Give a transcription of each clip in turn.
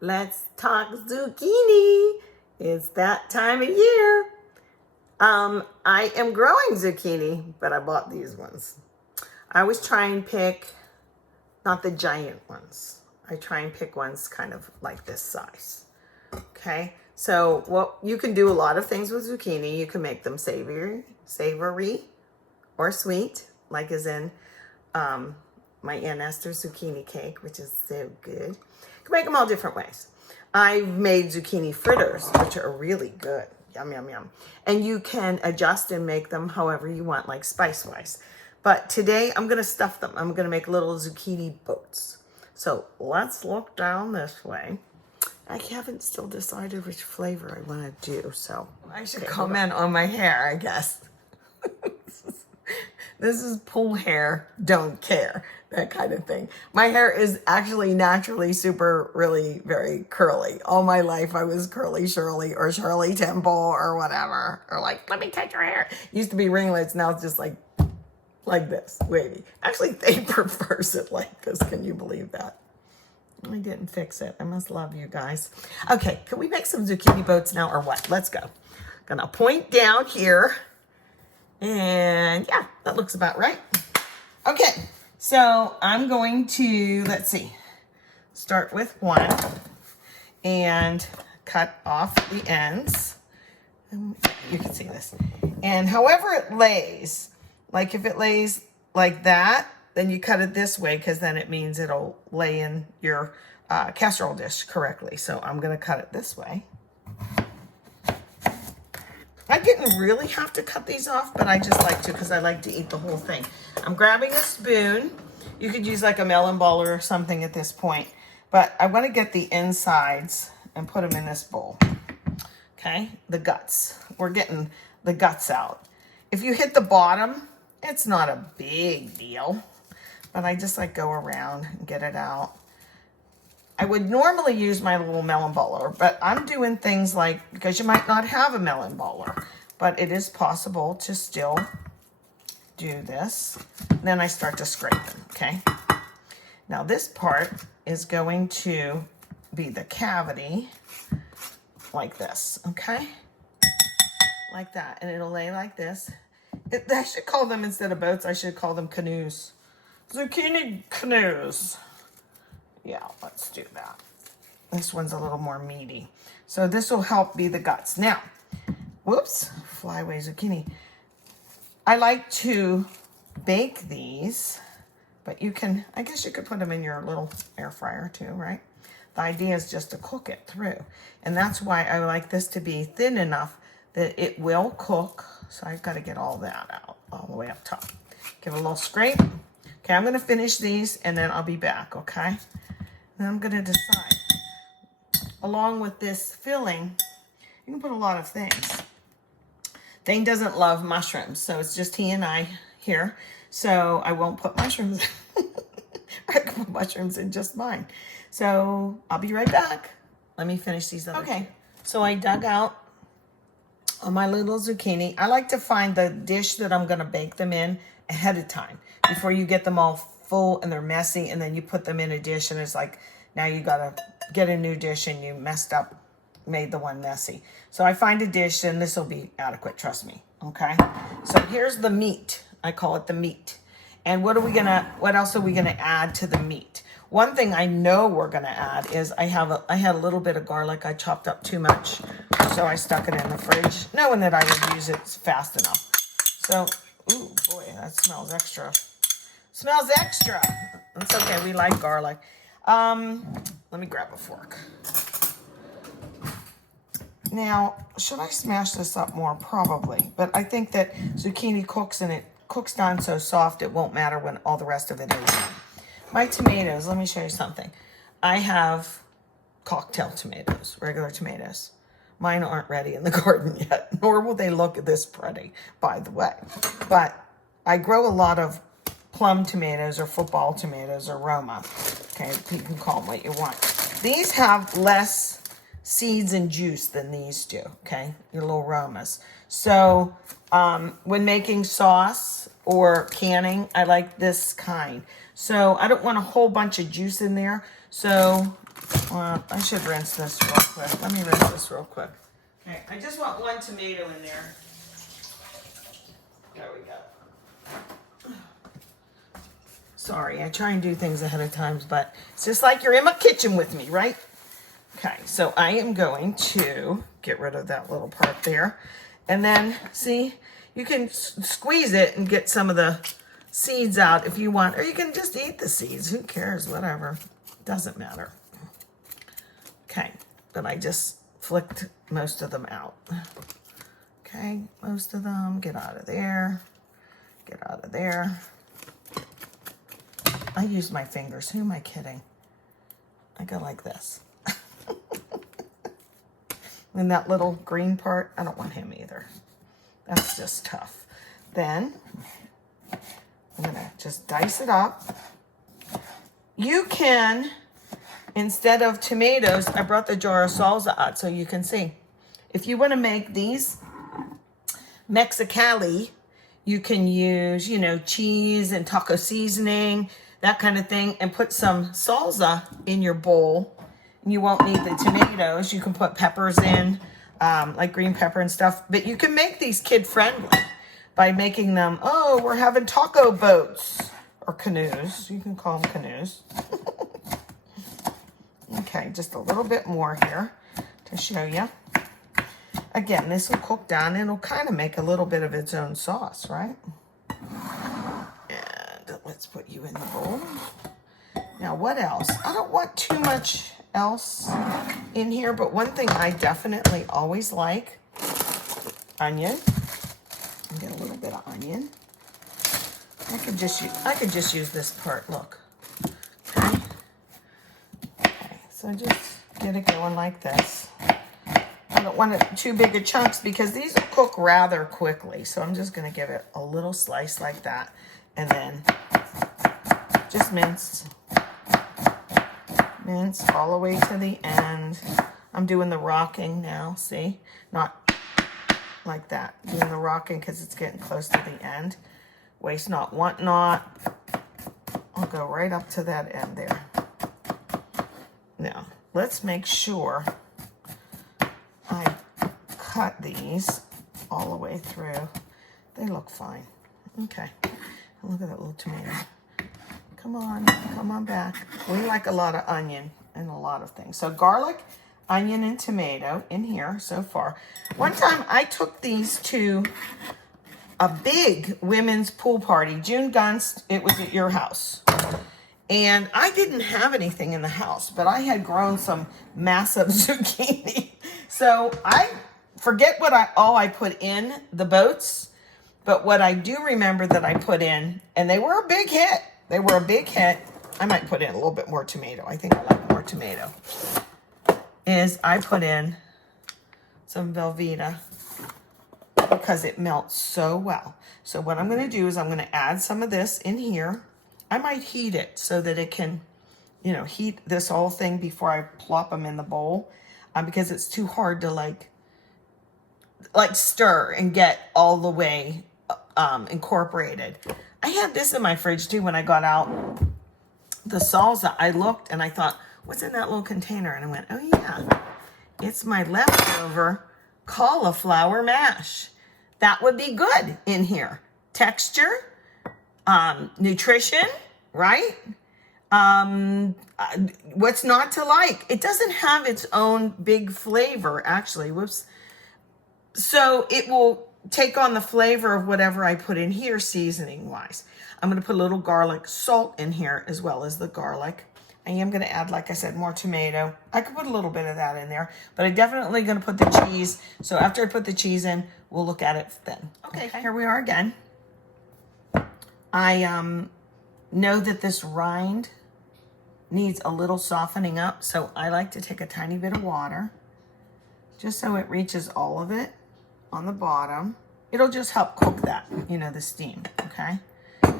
Let's talk zucchini. It's that time of year. I am growing zucchini, but I bought these ones. I always try and pick not the giant ones. I try and pick ones kind of like this size. Okay, so what you can do a lot of things with zucchini. You can make them savory or sweet, like as in my Aunt Esther's zucchini cake, which is so good. You can make them all different ways. I've made zucchini fritters, which are really good. Yum, yum, yum. And you can adjust and make them however you want, like spice-wise. But today I'm going to stuff them. I'm going to make little zucchini boats. So let's look down this way. I haven't still decided which flavor I want to do, so I should comment on my hair, I guess. This is pull hair, don't care, that kind of thing. My hair is actually naturally super, really very curly. All my life I was Curly Shirley or Shirley Temple or whatever. Or like, let me touch your hair. Used to be ringlets, now it's just like this, wavy. Actually, they prefers it like this. Can you believe that? I didn't fix it. I must love you guys. Okay, can we make some zucchini boats now or what? Let's go. Gonna point down here. And yeah, that looks about right. Okay, so I'm going to, let's see, start with one and cut off the ends. You can see this. And however it lays, like if it lays like that, then you cut it this way because then it means it'll lay in your casserole dish correctly. So I'm going to cut it this way. I didn't really have to cut these off, but I just like to because I like to eat the whole thing. I'm grabbing a spoon. You could use like a melon baller or something at this point, but I want to get the insides and put them in this bowl. Okay, the guts. We're getting the guts out. If you hit the bottom, it's not a big deal, but I just like go around and get it out. I would normally use my little melon baller, but I'm doing things like, because you might not have a melon baller, but it is possible to still do this. And then I start to scrape them, okay? Now this part is going to be the cavity like this, okay? Like that, and it'll lay like this. I should call them, instead of boats, I should call them canoes. Zucchini canoes. Yeah, let's do that. This one's a little more meaty. So this will help be the guts. Now, whoops, fly away zucchini. I like to bake these, but you can, I guess you could put them in your little air fryer too, right? The idea is just to cook it through. And that's why I like this to be thin enough that it will cook. So I've got to get all that out, all the way up top. Give it a little scrape. Okay, I'm going to finish these and then I'll be back, okay? Then I'm going to decide, along with this filling, you can put a lot of things. Thane doesn't love mushrooms, so it's just he and I here. So I won't put mushrooms. I can put mushrooms in just mine. So I'll be right back. Let me finish these other two. So I dug out on my little zucchini. I like to find the dish that I'm going to bake them in ahead of time before you get them all full and they're messy, and then you put them in a dish and it's like, now you got to get a new dish and you messed up, made the one messy. So I find a dish and this will be adequate, trust me. Okay, so here's the meat. I call it the meat. And what else are we gonna add to the meat? One thing I know we're gonna add is I had a little bit of garlic. I chopped up too much, so I stuck it in the fridge, knowing that I would use it fast enough. So, ooh boy, that smells extra. Smells extra. It's okay, we like garlic. Let me grab a fork. Now, should I smash this up more? Probably, but I think that zucchini cooks and it cooks down so soft it won't matter when all the rest of it is done. My tomatoes, let me show you something. I have cocktail tomatoes, regular tomatoes. Mine aren't ready in the garden yet, nor will they look this pretty, by the way. But I grow a lot of plum tomatoes or football tomatoes or Roma. Okay, you can call them what you want. These have less seeds and juice than these do, okay? Your little Romas. So when making sauce or canning, I like this kind. So I don't want a whole bunch of juice in there. So Well, I should rinse this real quick. Let me rinse this real quick. Okay, I just want 1 tomato in there. There we go. Sorry, I try and do things ahead of time, but it's just like you're in my kitchen with me, right? Okay, so I am going to get rid of that little part there. And then, see, you can squeeze it and get some of the seeds out if you want, or you can just eat the seeds. Who cares? Whatever. Doesn't matter. Okay, but I just flicked most of them out. Okay, most of them. Get out of there. Get out of there. I use my fingers. Who am I kidding? I go like this. And that little green part, I don't want him either. That's just tough. Then I'm gonna just dice it up. You can, instead of tomatoes, I brought the jar of salsa out so you can see. If you want to make these Mexicali, you can use, you know, cheese and taco seasoning, that kind of thing, and put some salsa in your bowl. You won't need the tomatoes. You can put peppers in, like green pepper and stuff. But you can make these kid-friendly by making them, oh, we're having taco boats or canoes. You can call them canoes. Okay, just a little bit more here to show you. Again, this will cook down and it'll kind of make a little bit of its own sauce, right? And let's put you in the bowl. Now, what else? I don't want too much else in here, but one thing I definitely always like, onion. I'll get a little bit of onion. I could just use this part, look. Okay. Okay, so just get it going like this. I don't want it too big of chunks because these will cook rather quickly. So I'm just gonna give it a little slice like that and then just mince all the way to the end. I'm doing the rocking now, see? Not like that, doing the rocking because it's getting close to the end. Waste not, want not. I'll go right up to that end there. Now, let's make sure I cut these all the way through. They look fine. Okay, look at that little tomato. Come on back. We like a lot of onion and a lot of things. So garlic, onion, and tomato in here so far. One time I took these to a big women's pool party. June Gunst, it was at your house. And I didn't have anything in the house, but I had grown some massive zucchini. So I forget all I put in the boats, but what I do remember that I put in, and they were a big hit. They were a big hit. I might put in a little bit more tomato. I think I like more tomato. Is I put in some Velveeta because it melts so well. So what I'm going to do is I'm going to add some of this in here. I might heat it so that it can, you know, heat this whole thing before I plop them in the bowl because it's too hard to like stir and get all the way incorporated. I had this in my fridge too when I got out the salsa. I looked and I thought, what's in that little container? And I went, oh yeah, it's my leftover cauliflower mash. That would be good in here. Texture, nutrition, right? What's not to like? It doesn't have its own big flavor, actually. Whoops. So it will take on the flavor of whatever I put in here seasoning wise. I'm going to put a little garlic salt in here as well as the garlic. I am going to add, like I said, more tomato. I could put a little bit of that in there, but I'm definitely going to put the cheese. So after I put the cheese in, we'll look at it then. Okay, here we are again. I know that this rind needs a little softening up, so I like to take a tiny bit of water just so it reaches all of it on the bottom. It'll just help cook that, you know, the steam, okay?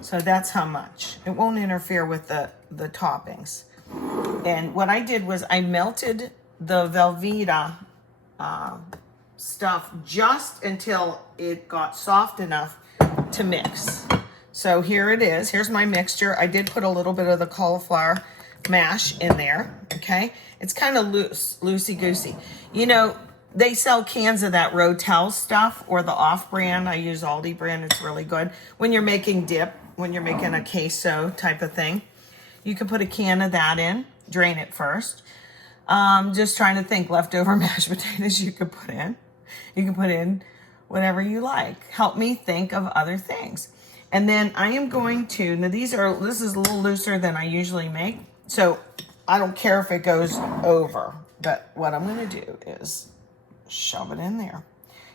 So that's how much. It won't interfere with the toppings. And what I did was I melted the Velveeta stuff just until it got soft enough to mix. So here it is. Here's my mixture. I did put a little bit of the cauliflower mash in there, okay? It's kind of loosey-goosey. You know, they sell cans of that Rotel stuff or the off-brand. I use Aldi brand. It's really good. When you're making dip, when you're making a queso type of thing, you can put a can of that in, drain it first. Just trying to think, leftover mashed potatoes you could put in. You can put in whatever you like. Help me think of other things. And then I am going to, now this is a little looser than I usually make. So I don't care if it goes over, but what I'm going to do is shove it in there.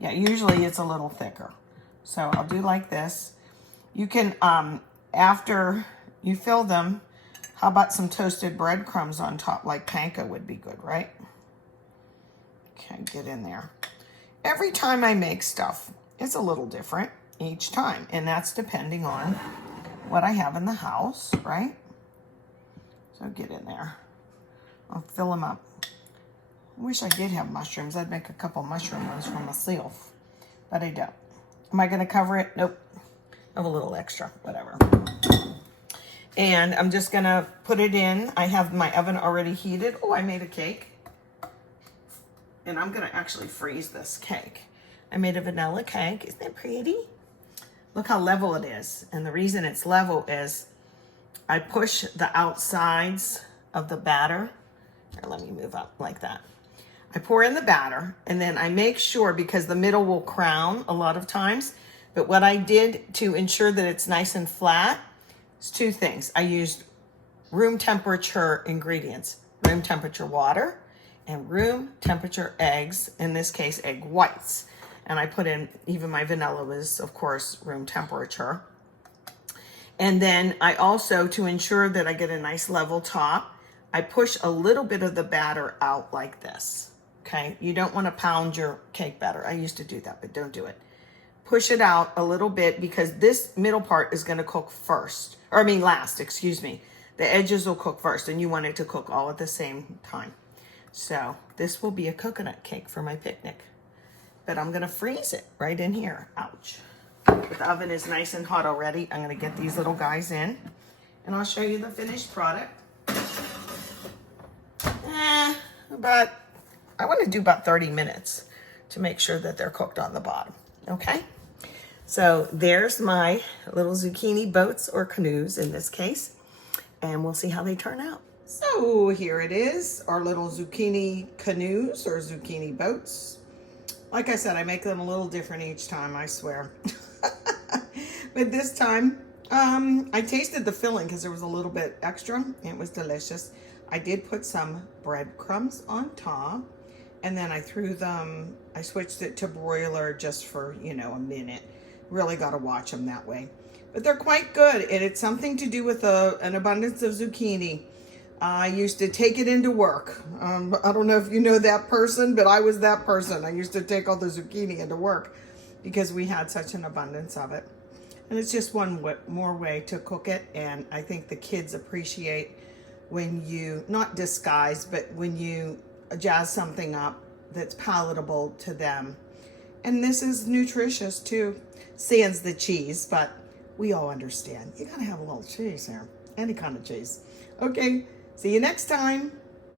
Yeah, usually it's a little thicker. So I'll do like this. You can, after you fill them, how about some toasted breadcrumbs on top, like panko would be good, right? Okay, get in there. Every time I make stuff, it's a little different each time, and that's depending on what I have in the house, right? So get in there. I'll fill them up. I wish I did have mushrooms. I'd make a couple mushroom ones for myself, but I don't. Am I gonna cover it? Nope. I have a little extra, whatever. And I'm just gonna put it in. I have my oven already heated. Oh, I made a cake. And I'm gonna actually freeze this cake. I made a vanilla cake. Isn't that pretty? Look how level it is. And the reason it's level is I push the outsides of the batter. Here, let me move up like that. I pour in the batter, and then I make sure, because the middle will crown a lot of times, but what I did to ensure that it's nice and flat is two things. I used room temperature ingredients, room temperature water, and room temperature eggs, in this case, egg whites. And I put in, even my vanilla was, of course, room temperature. And then I also, to ensure that I get a nice level top, I push a little bit of the batter out like this, okay? You don't want to pound your cake batter. I used to do that, but don't do it. Push it out a little bit, because this middle part is going to cook first, or I mean last, excuse me. The edges will cook first, and you want it to cook all at the same time. So this will be a coconut cake for my picnic, but I'm gonna freeze it right in here. Ouch. But the oven is nice and hot already. I'm gonna get these little guys in, and I'll show you the finished product. But I want to do about 30 minutes to make sure that they're cooked on the bottom, okay? So there's my little zucchini boats, or canoes in this case, and we'll see how they turn out. So here it is, our little zucchini canoes, or zucchini boats. Like I said, I make them a little different each time, I swear. But this time, I tasted the filling because there was a little bit extra. It was delicious. I did put some breadcrumbs on top, and then I threw them, I switched it to broiler just for, you know, a minute. Really got to watch them that way. But they're quite good, and it's something to do with an abundance of zucchini. I used to take it into work. I don't know if you know that person, but I was that person. I used to take all the zucchini into work because we had such an abundance of it. And it's just one more way to cook it. And I think the kids appreciate when you, not disguise, but when you jazz something up that's palatable to them. And this is nutritious too, sans the cheese, but we all understand. You gotta have a little cheese here, any kind of cheese. Okay. See you next time.